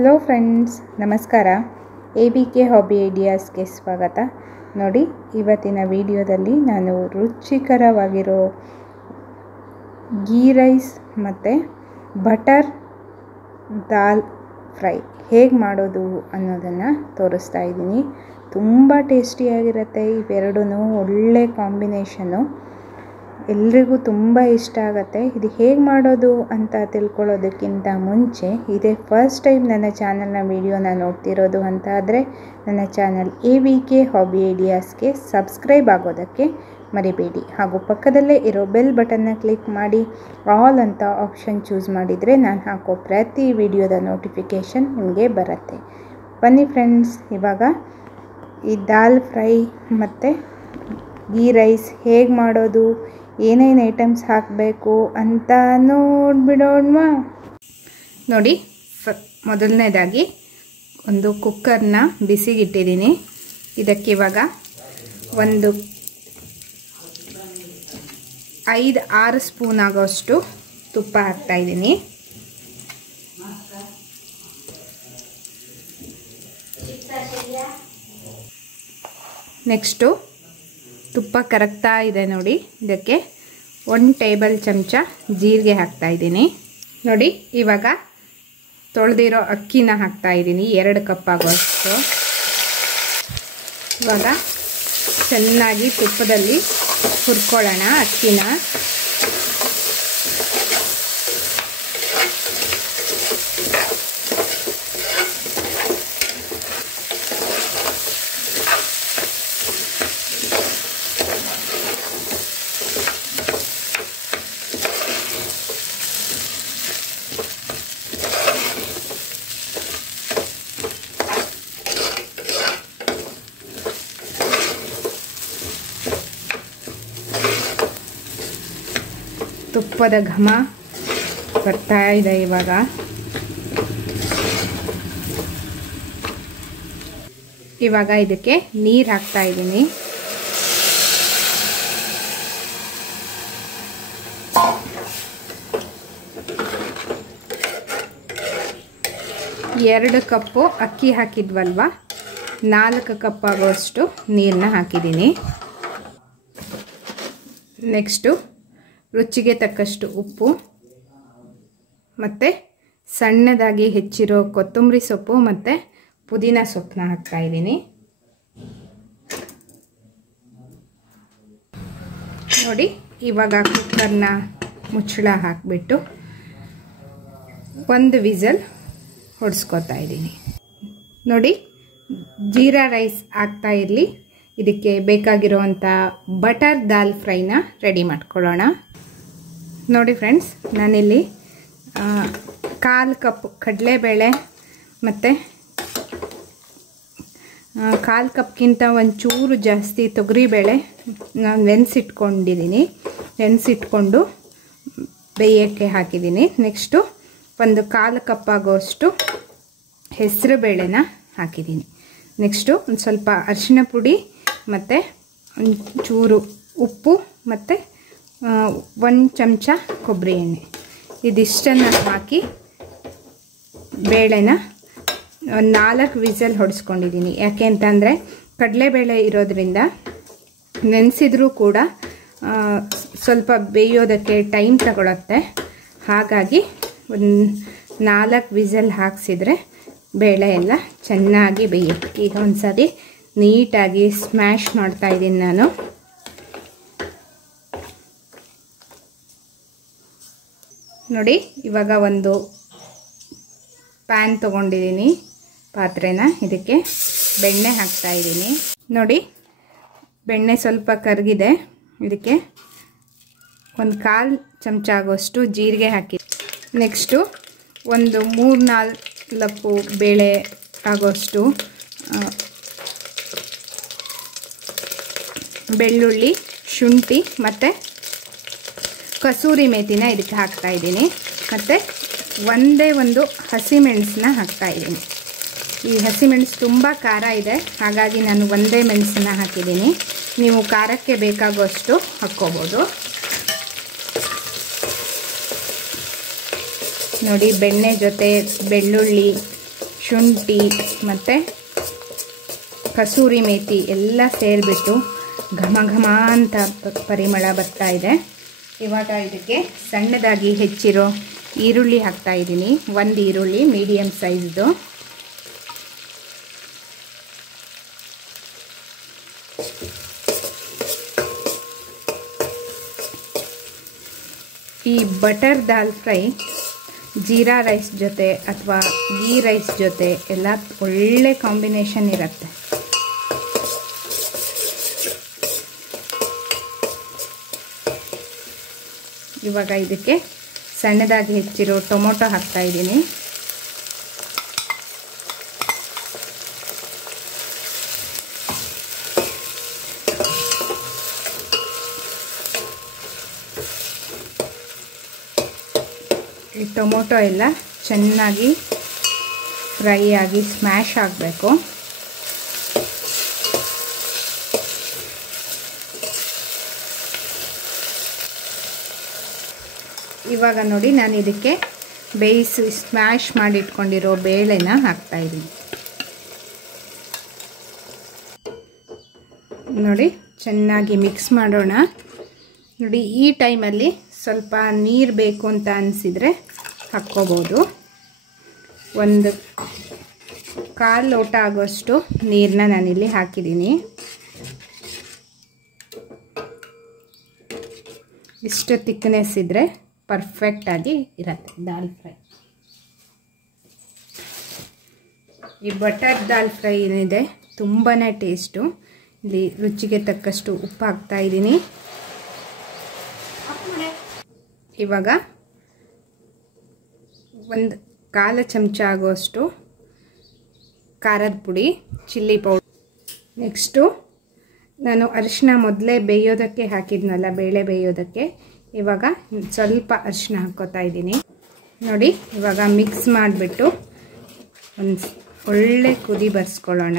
Hello friends, ನಮಸ್ಕಾರ. ABK hobby ಐಡಿಯಾಸ್ಗೆ ಸ್ವಾಗತ. ನೋಡಿ, ಇವತ್ತಿನ ವಿಡಿಯೋದಲ್ಲಿ ನಾನು ರುಚಿಕರವಾಗಿರೋ ಗೀ ರೈಸ್ ಮತ್ತು ಬಟರ್ ದಾಲ್ ಫ್ರೈ ಹೇಗೆ ಮಾಡೋದು ಅನ್ನೋದನ್ನು ತೋರಿಸ್ತಾ ಇದ್ದೀನಿ. ತುಂಬ ಟೇಸ್ಟಿಯಾಗಿರುತ್ತೆ. ಇವೆರಡೂ ಒಳ್ಳೆ ಕಾಂಬಿನೇಷನ್ನು, ಎಲ್ರಿಗೂ ತುಂಬ ಇಷ್ಟ ಆಗುತ್ತೆ. ಇದು ಹೇಗೆ ಮಾಡೋದು ಅಂತ ತಿಳ್ಕೊಳ್ಳೋದಕ್ಕಿಂತ ಮುಂಚೆ, ಇದೇ ಫಸ್ಟ್ ಟೈಮ್ ನನ್ನ ಚಾನಲ್ನ ವಿಡಿಯೋನ ನೋಡ್ತಿರೋದು ಅಂತ ಆದರೆ ನನ್ನ ಚಾನಲ್ ABK ಹಾಬಿ ಐಡಿಯಾಸ್ಗೆ ಸಬ್ಸ್ಕ್ರೈಬ್ ಆಗೋದಕ್ಕೆ ಮರಿಬೇಡಿ. ಹಾಗೂ ಪಕ್ಕದಲ್ಲೇ ಇರೋ ಬೆಲ್ ಬಟನ್ನ ಕ್ಲಿಕ್ ಮಾಡಿ ಆಲ್ ಅಂತ ಆಪ್ಷನ್ ಚೂಸ್ ಮಾಡಿದರೆ ನಾನು ಹಾಕೋ ಪ್ರತಿ ವಿಡಿಯೋದ ನೋಟಿಫಿಕೇಷನ್ ನಿಮಗೆ ಬರುತ್ತೆ. ಬನ್ನಿ ಫ್ರೆಂಡ್ಸ್, ಇವಾಗ ಈ ದಾಲ್ ಫ್ರೈ ಮತ್ತು ಗೀ ರೈಸ್ ಹೇಗೆ ಮಾಡೋದು, ಏನೇನು ಐಟಮ್ಸ್ ಹಾಕಬೇಕು ಅಂತ ನೋಡಿಬಿಡೋಣ. ನೋಡಿ, ಮೊದಲನೇದಾಗಿ ಒಂದು ಕುಕ್ಕರ್ನ ಬಿಸಿಗಿಟ್ಟಿದ್ದೀನಿ. ಇದಕ್ಕೆ ಇವಾಗ ಒಂದು 5-6 ಸ್ಪೂನ್ ಆಗೋಷ್ಟು ತುಪ್ಪ ಹಾಕ್ತಾಯಿದ್ದೀನಿ. ನೆಕ್ಸ್ಟು ತುಪ್ಪ ಕರಗ್ತಾ ಇದೆ ನೋಡಿ, ಇದಕ್ಕೆ 1 ಟೇಬಲ್ ಚಮಚ ಜೀರಿಗೆ ಹಾಕ್ತಾಯಿದ್ದೀನಿ. ನೋಡಿ, ಇವಾಗ ತೊಳೆದಿರೋ ಅಕ್ಕಿನ ಹಾಕ್ತಾಯಿದ್ದೀನಿ, 2 ಕಪ್ ಆಗೋಷ್ಟು. ಇವಾಗ ಚೆನ್ನಾಗಿ ತುಪ್ಪದಲ್ಲಿ ಹುರ್ಕೊಳ್ಳೋಣ ಅಕ್ಕಿನ. ತುಪ್ಪದ ಘಮ ಬರ್ತಾ ಇದೆ. ಇವಾಗ ಇದಕ್ಕೆ ನೀರು ಹಾಕ್ತಾ ಇದ್ದೀನಿ. ಎರಡು ಕಪ್ಪು ಅಕ್ಕಿ ಹಾಕಿದ್ವಲ್ವ, 4 ಕಪ್ ಆಗೋಷ್ಟು ನೀರನ್ನ ಹಾಕಿದ್ದೀನಿ. ನೆಕ್ಸ್ಟು ರುಚಿಗೆ ತಕ್ಕಷ್ಟು ಉಪ್ಪು ಮತ್ತು ಸಣ್ಣದಾಗಿ ಹೆಚ್ಚಿರೋ ಕೊತ್ತಂಬರಿ ಸೊಪ್ಪು ಮತ್ತು ಪುದೀನ ಸೊಪ್ಪನ್ನ ಹಾಕ್ತಾಯಿದ್ದೀನಿ. ನೋಡಿ, ಇವಾಗ ಕುಕ್ಕರ್ನ ಮುಚ್ಚಳ ಹಾಕಿಬಿಟ್ಟು 1 ವಿಸಲ್ ಹೊಡೆಸ್ಕೊತಾ ಇದ್ದೀನಿ. ನೋಡಿ, ಜೀರಾ ರೈಸ್ ಆಗ್ತಾ ಇರಲಿ, ಇದಕ್ಕೆ ಬೇಕಾಗಿರುವಂಥ ಬಟರ್ ದಾಲ್ ಫ್ರೈನ ರೆಡಿ ಮಾಡ್ಕೊಳ್ಳೋಣ. ನೋಡಿ ಫ್ರೆಂಡ್ಸ್, ನಾನಿಲ್ಲಿ 1/4 ಕಪ್ ಕಡಲೆಬೇಳೆ ಮತ್ತು 1/4 ಕಪ್ಗಿಂತ ಒಂಚೂರು ಜಾಸ್ತಿ ತೊಗರಿಬೇಳೆ ನಾನು ನೆನೆಸಿಟ್ಕೊಂಡಿದ್ದೀನಿ. ನೆನೆಸಿಟ್ಕೊಂಡು ಬೇಯೋಕ್ಕೆ ಹಾಕಿದ್ದೀನಿ. ನೆಕ್ಸ್ಟು ಒಂದು 1/4 ಕಪ್ ಆಗೋಷ್ಟು ಹೆಸರು ಬೇಳೆನ ಹಾಕಿದ್ದೀನಿ. ನೆಕ್ಸ್ಟು ಒಂದು ಸ್ವಲ್ಪ ಅರಿಶಿಣ ಪುಡಿ ಮತ್ತು ಒಂಚೂರು ಉಪ್ಪು ಮತ್ತು 1 ಚಮಚ ಕೊಬ್ಬರಿ ಎಣ್ಣೆ, ಇದಿಷ್ಟನ್ನು ಹಾಕಿ ಬೇಳೆನ 4 ವಿಸಲ್ ಹೊಡೆಸ್ಕೊಂಡಿದ್ದೀನಿ. ಯಾಕೆ ಅಂತಂದರೆ ಕಡಲೆಬೇಳೆ ಇರೋದ್ರಿಂದ ನೆನೆಸಿದ್ರೂ ಕೂಡ ಸ್ವಲ್ಪ ಬೇಯೋದಕ್ಕೆ ಟೈಮ್ ತಗೊಳುತ್ತೆ. ಹಾಗಾಗಿ ಒಂದು 4 ವಿಸಲ್ ಹಾಕಿಸಿದ್ರೆ ಬೇಳೆ ಎಲ್ಲ ಚೆನ್ನಾಗಿ ಬೇಯುತ್ತೆ. ಈಗ ಒಂದ್ಸರಿ ನೀಟಾಗಿ ಸ್ಮ್ಯಾಶ್ ಮಾಡ್ತಾಯಿದ್ದೀನಿ ನಾನು. ನೋಡಿ, ಇವಾಗ ಒಂದು ಪ್ಯಾನ್ ತೊಗೊಂಡಿದ್ದೀನಿ, ಪಾತ್ರೆನ. ಇದಕ್ಕೆ ಬೆಣ್ಣೆ ಹಾಕ್ತಾಯಿದ್ದೀನಿ. ನೋಡಿ, ಬೆಣ್ಣೆ ಸ್ವಲ್ಪ ಕರಗಿದೆ. ಇದಕ್ಕೆ ಒಂದು 1/4 ಚಮಚ ಆಗೋಷ್ಟು ಜೀರಿಗೆ ಹಾಕಿ. ನೆಕ್ಸ್ಟು ಒಂದು 3-4 ಬೇಳೆ ಆಗೋಷ್ಟು ಬೆಳ್ಳುಳ್ಳಿ, ಶುಂಠಿ ಮತ್ತು ಕಸೂರಿ ಮೇಥಿನ ಇದಕ್ಕೆ ಹಾಕ್ತಾಯಿದ್ದೀನಿ. ಮತ್ತು ಒಂದು ಹಸಿಮೆಣಸನ್ನ ಹಾಕ್ತಾಯಿದ್ದೀನಿ. ಈ ಹಸಿಮೆಣಸು ತುಂಬ ಖಾರ ಇದೆ, ಹಾಗಾಗಿ ನಾನು ಒಂದೇ ಮೆಣಸನ್ನ ಹಾಕಿದ್ದೀನಿ. ನೀವು ಖಾರಕ್ಕೆ ಬೇಕಾಗುವಷ್ಟು ಹಾಕ್ಕೋಬೋದು. ನೋಡಿ, ಬೆಣ್ಣೆ ಜೊತೆ ಬೆಳ್ಳುಳ್ಳಿ ಶುಂಠಿ ಮತ್ತು ಕಸೂರಿ ಮೇಥಿ ಎಲ್ಲ ಸೇರಿಬಿಟ್ಟು ಘಮ ಘಮ ಅಂತ ಪರಿಮಳ ಬರ್ತಾ ಇದೆ. ಇವಾಗ ಇದಕ್ಕೆ ಸಣ್ಣದಾಗಿ ಹೆಚ್ಚಿರೋ ಈರುಳ್ಳಿ ಹಾಕ್ತಾಯಿದ್ದೀನಿ. ಒಂದು ಈರುಳ್ಳಿ ಮೀಡಿಯಮ್ ಸೈಜ್ದು. ಈ butter dal fry jeera rice ಜೊತೆ ಅಥವಾ ಗೀ ರೈಸ್ ಜೊತೆ ಎಲ್ಲ ಒಳ್ಳೆ ಕಾಂಬಿನೇಷನ್ ಇರುತ್ತೆ. ಇವಾಗ ಇದಕ್ಕೆ ಸಣ್ಣದಾಗಿ ಹೆಚ್ಚಿರೋ ಟೊಮೊಟೊ ಹಾಕ್ತಾ ಇದ್ದೀನಿ. ಈ ಟೊಮೊಟೊ ಎಲ್ಲ ಚೆನ್ನಾಗಿ ಫ್ರೈ ಆಗಿ ಸ್ಮ್ಯಾಶ್ ಆಗಬೇಕು. ಇವಾಗ ನೋಡಿ ನಾನು ಇದಕ್ಕೆ ಬೇಯಿಸಿ ಸ್ಮ್ಯಾಶ್ ಮಾಡಿ ಇಟ್ಕೊಂಡಿರೋ ಬೇಳೆನ ಹಾಕ್ತಾಯಿದ್ದೀನಿ. ನೋಡಿ ಚೆನ್ನಾಗಿ ಮಿಕ್ಸ್ ಮಾಡೋಣ. ನೋಡಿ ಈ ಟೈಮಲ್ಲಿ ಸ್ವಲ್ಪ ನೀರು ಬೇಕು ಅಂತ ಅನಿಸಿದರೆ ಹಾಕ್ಕೋಬೋದು. ಒಂದು 1/4 ಲೋಟ ಆಗೋಷ್ಟು ನೀರನ್ನ ನಾನಿಲ್ಲಿ ಹಾಕಿದ್ದೀನಿ. ಇಷ್ಟು ತಿಕ್ನೆಸ್ ಇದ್ದರೆ ಪರ್ಫೆಕ್ಟಾಗಿ ಇರುತ್ತೆ ದಾಲ್ ಫ್ರೈ. ಈ ಬಟರ್ ದಾಲ್ ಫ್ರೈ ಏನಿದೆ ತುಂಬಾ ಟೇಸ್ಟು. ಇಲ್ಲಿ ರುಚಿಗೆ ತಕ್ಕಷ್ಟು ಉಪ್ಪು ಹಾಕ್ತಾಯಿದ್ದೀನಿ. ಇವಾಗ 1/4 ಚಮಚ ಆಗುವಷ್ಟು ಖಾರದ ಪುಡಿ, ಚಿಲ್ಲಿ ಪೌಡರ್. ನೆಕ್ಸ್ಟು ನಾನು ಅರಿಶಿನ ಮೊದಲೇ ಬೇಯೋದಕ್ಕೆ ಹಾಕಿದ್ನಲ್ಲ, ಬೇಳೆ ಬೇಯೋದಕ್ಕೆ, ಇವಾಗ ಸ್ವಲ್ಪ ಅರಿಶಿನ ಹಾಕ್ಕೋತಾ ಇದ್ದೀನಿ. ನೋಡಿ ಇವಾಗ ಮಿಕ್ಸ್ ಮಾಡಿಬಿಟ್ಟು ಒಂದು ಒಳ್ಳೆ ಕುದಿ ಬರ್ಸ್ಕೊಳ್ಳೋಣ.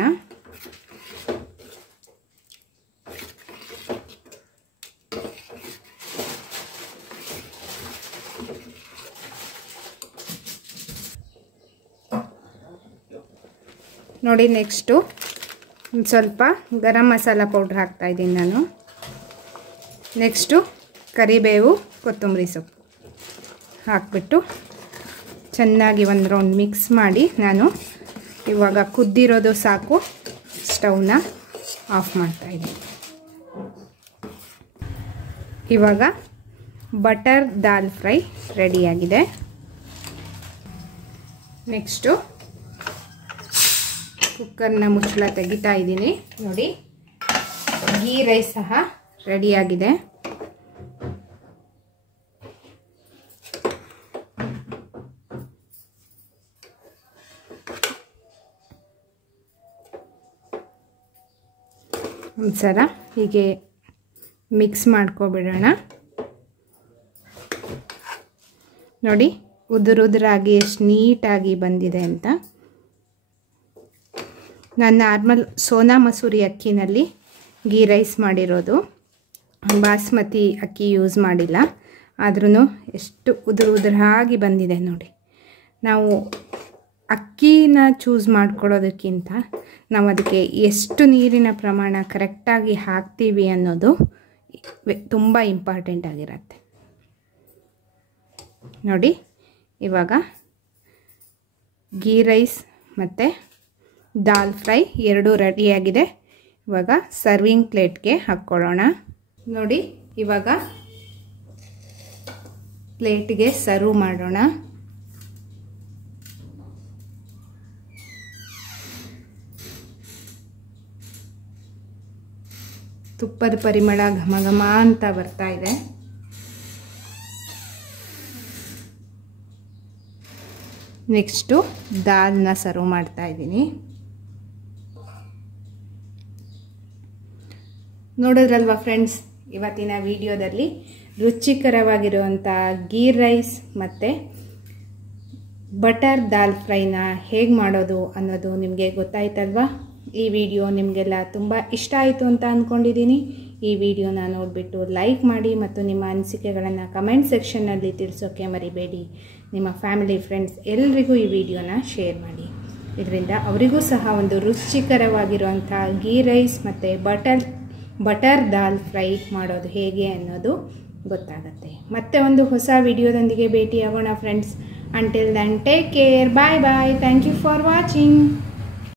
ನೋಡಿ ನೆಕ್ಸ್ಟು ಒಂದು ಸ್ವಲ್ಪ ಗರಂ ಮಸಾಲ ಪೌಡ್ರ್ ಹಾಕ್ತಾಯಿದ್ದೀನಿ ನಾನು. ನೆಕ್ಸ್ಟು ಕರಿಬೇವು, ಕೊತ್ತಂಬರಿ ಸೊಪ್ಪು ಹಾಕ್ಬಿಟ್ಟು ಚೆನ್ನಾಗಿ ಒಂದು ರೌಂಡ್ ಮಿಕ್ಸ್ ಮಾಡಿ ನಾನು ಇವಾಗ ಕುದ್ದಿರೋದು ಸಾಕು, ಸ್ಟವ್ನ ಆಫ್ ಮಾಡ್ತಾಯಿದ್ದೀನಿ. ಇವಾಗ ಬಟರ್ ದಾಲ್ ಫ್ರೈ ರೆಡಿಯಾಗಿದೆ. ನೆಕ್ಸ್ಟು ಕುಕ್ಕರ್ನ ಮುಚ್ಚಳ ತೆಗಿತಾ ಇದ್ದೀನಿ. ನೋಡಿ ಗೀ ರೈಸ್ ಸಹ ರೆಡಿಯಾಗಿದೆ. ಒಂದ್ಸಲ ಹೀಗೆ ಮಿಕ್ಸ್ ಮಾಡ್ಕೊಬಿಡೋಣ. ನೋಡಿ ಉದುರಾಗಿ ಎಷ್ಟು ನೀಟಾಗಿ ಬಂದಿದೆ ಅಂತ. ನಾನು ನಾರ್ಮಲ್ ಸೋನಾ ಮಸೂರಿ ಅಕ್ಕಿನಲ್ಲಿ ಗೀ ರೈಸ್ ಮಾಡಿರೋದು, ಬಾಸ್ಮತಿ ಅಕ್ಕಿ ಯೂಸ್ ಮಾಡಿಲ್ಲ. ಆದ್ರೂ ಎಷ್ಟು ಉದುರಾಗಿ ಬಂದಿದೆ ನೋಡಿ. ನಾವು ಅಕ್ಕಿನ ಚೂಸ್ ಮಾಡ್ಕೊಳ್ಳೋದಕ್ಕಿಂತ ನಾವು ಅದಕ್ಕೆ ಎಷ್ಟು ನೀರಿನ ಪ್ರಮಾಣ ಕರೆಕ್ಟಾಗಿ ಹಾಕ್ತೀವಿ ಅನ್ನೋದು ತುಂಬ ಇಂಪಾರ್ಟೆಂಟ್ ಆಗಿರುತ್ತೆ. ನೋಡಿ ಇವಾಗ ಗೀ ರೈಸ್ ಮತ್ತು ದಾಲ್ ಫ್ರೈ ಎರಡೂ ರೆಡಿಯಾಗಿದೆ. ಇವಾಗ ಸರ್ವಿಂಗ್ ಪ್ಲೇಟ್ಗೆ ಹಾಕ್ಕೊಳ್ಳೋಣ. ನೋಡಿ ಇವಾಗ ಪ್ಲೇಟ್ಗೆ ಸರ್ವ್ ಮಾಡೋಣ. ತುಪ್ಪದ ಪರಿಮಳ ಘಮ ಘಮ ಅಂತ ಬರ್ತಾ ಇದೆ. ನೆಕ್ಸ್ಟು ದಾಲ್ನ ಸರ್ವ್ ಮಾಡ್ತಾ ಇದ್ದೀನಿ. ನೋಡಿದ್ರಲ್ವಾ ಫ್ರೆಂಡ್ಸ್, ಇವತ್ತಿನ ವಿಡಿಯೋದಲ್ಲಿ ರುಚಿಕರವಾಗಿರುವಂಥ ಗೀ ರೈಸ್ ಮತ್ತು ಬಟರ್ ದಾಲ್ ಫ್ರೈನ ಹೇಗೆ ಮಾಡೋದು ಅನ್ನೋದು ನಿಮಗೆ ಗೊತ್ತಾಯ್ತಲ್ವಾ. ಈ ವಿಡಿಯೋ ನಿಮಗೆಲ್ಲ ತುಂಬ ಇಷ್ಟ ಆಯಿತು ಅಂತ ಅಂದ್ಕೊಂಡಿದ್ದೀನಿ. ಈ ವಿಡಿಯೋನ ನೋಡಿಬಿಟ್ಟು ಲೈಕ್ ಮಾಡಿ ಮತ್ತು ನಿಮ್ಮ ಅನಿಸಿಕೆಗಳನ್ನು ಕಮೆಂಟ್ ಸೆಕ್ಷನ್ನಲ್ಲಿ ತಿಳಿಸೋಕ್ಕೆ ಮರಿಬೇಡಿ. ನಿಮ್ಮ ಫ್ಯಾಮಿಲಿ ಫ್ರೆಂಡ್ಸ್ ಎಲ್ರಿಗೂ ಈ ವಿಡಿಯೋನ ಶೇರ್ ಮಾಡಿ. ಇದರಿಂದ ಅವರಿಗೂ ಸಹ ಒಂದು ರುಚಿಕರವಾಗಿರುವಂಥ ಗೀ ರೈಸ್ ಮತ್ತು ಬಟರ್ ದಾಲ್ ಫ್ರೈ ಮಾಡೋದು ಹೇಗೆ ಅನ್ನೋದು ಗೊತ್ತಾಗುತ್ತೆ. ಮತ್ತೆ ಒಂದು ಹೊಸ ವಿಡಿಯೋದೊಂದಿಗೆ ಭೇಟಿಯಾಗೋಣ friends. Until then take care, bye bye, thank you for watching.